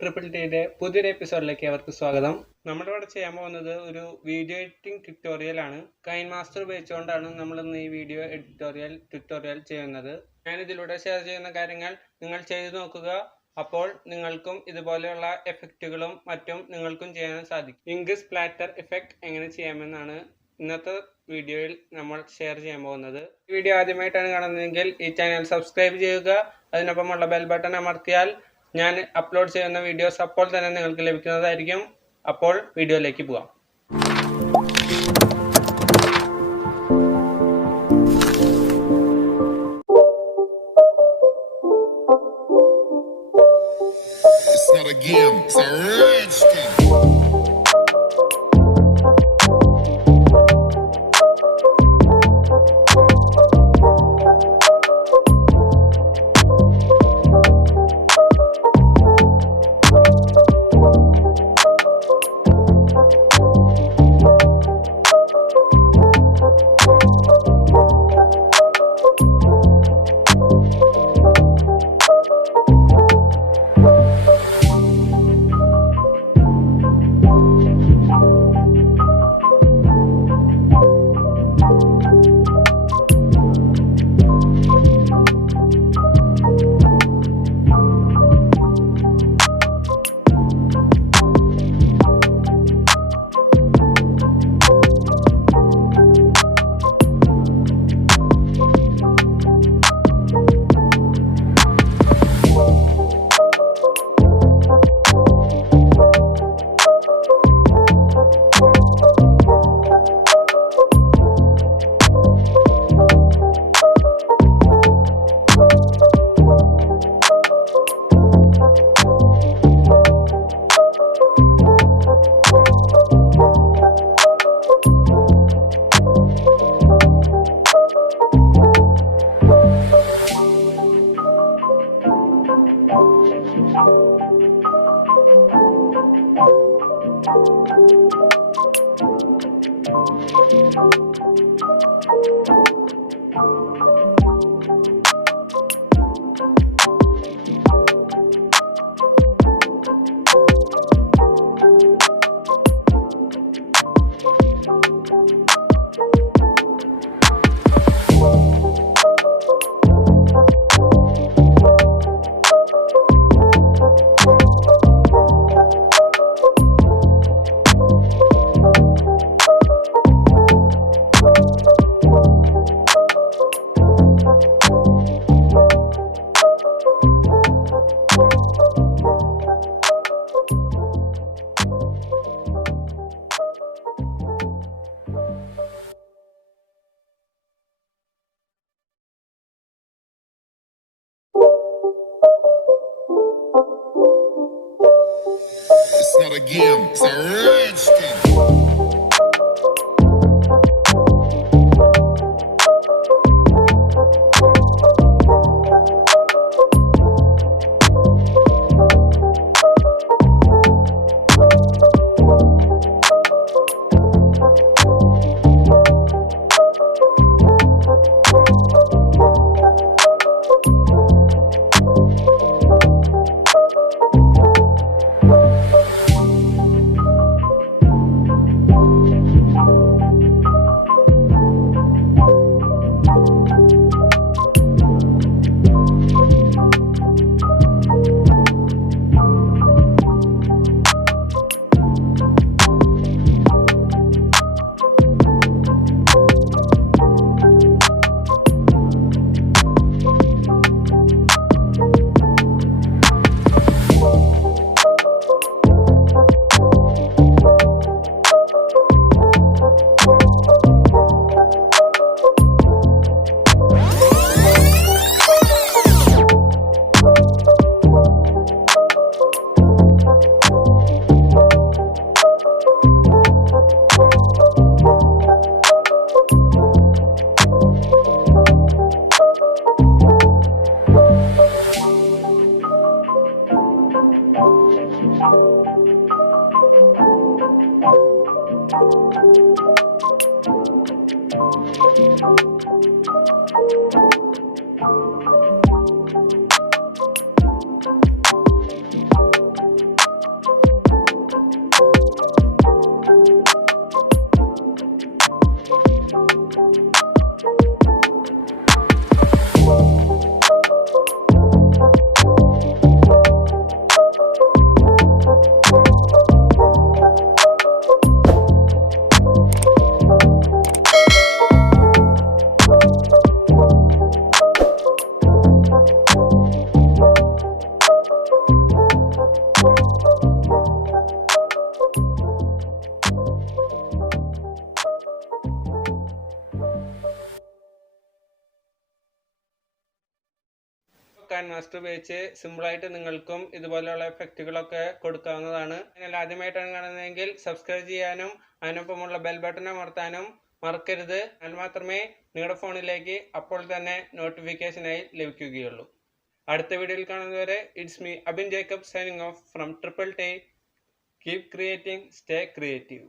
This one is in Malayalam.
ട്രിപ്പിൾ ടിയുടെ പുതിയൊരു എപ്പിസോഡിലേക്ക് അവർക്ക് സ്വാഗതം. നമ്മളിവിടെ ചെയ്യാൻ പോകുന്നത് ഒരു വീഡിയോ എഡിറ്റിംഗ് ട്യൂട്ടോറിയൽ ആണ്. കൈൻമാസ്റ്റർ ഉപയോഗിച്ചുകൊണ്ടാണ് നമ്മൾ ഇന്ന് ഈ വീഡിയോ ട്യൂട്ടോറിയൽ ചെയ്യുന്നത്. ഞാൻ ഇതിലൂടെ ഷെയർ ചെയ്യുന്ന കാര്യങ്ങൾ നിങ്ങൾ ചെയ്തു നോക്കുക. അപ്പോൾ നിങ്ങൾക്കും ഇതുപോലെയുള്ള എഫക്റ്റുകളും മറ്റും നിങ്ങൾക്കും ചെയ്യാൻ സാധിക്കും. ഇങ്ക് സ്പ്ലാറ്റർ എഫക്റ്റ് എങ്ങനെ ചെയ്യാമെന്നാണ് ഇന്നത്തെ വീഡിയോയിൽ നമ്മൾ ഷെയർ ചെയ്യാൻ പോകുന്നത്. ഈ വീഡിയോ ആദ്യമായിട്ടാണ് കാണുന്നതെങ്കിൽ ഈ ചാനൽ സബ്സ്ക്രൈബ് ചെയ്യുക. അതിനൊപ്പമുള്ള ബെൽ ബട്ടൺ അമർത്തിയാൽ ഞാൻ അപ്ലോഡ് ചെയ്യുന്ന വീഡിയോസ് അപ്പോൾ തന്നെ നിങ്ങൾക്ക് ലഭിക്കുന്നതായിരിക്കും. അപ്പോൾ വീഡിയോയിലേക്ക് പോകാം. It's not a game, it's a rich thing. It's not a game, it's a rich thing. KineMaster ഉപയോഗിച്ച് സിമ്പിളായിട്ട് നിങ്ങൾക്കും ഇതുപോലെയുള്ള എഫക്റ്റുകളൊക്കെ കൊടുക്കാവുന്നതാണ്. അതിനാൽ ആദ്യമായിട്ടാണ് കാണുന്നതെങ്കിൽ സബ്സ്ക്രൈബ് ചെയ്യാനും അതിനൊപ്പമുള്ള ബെൽ ബട്ടൺ അമർത്താനും മറക്കരുത്. എന്നാൽ മാത്രമേ നിങ്ങളുടെ ഫോണിലേക്ക് അപ്പോൾ തന്നെ നോട്ടിഫിക്കേഷനായി ലഭിക്കുകയുള്ളൂ. അടുത്ത വീഡിയോയിൽ കാണുന്നതുവരെ it's me Abin Jacob signing off from triple T. Keep creating, stay creative.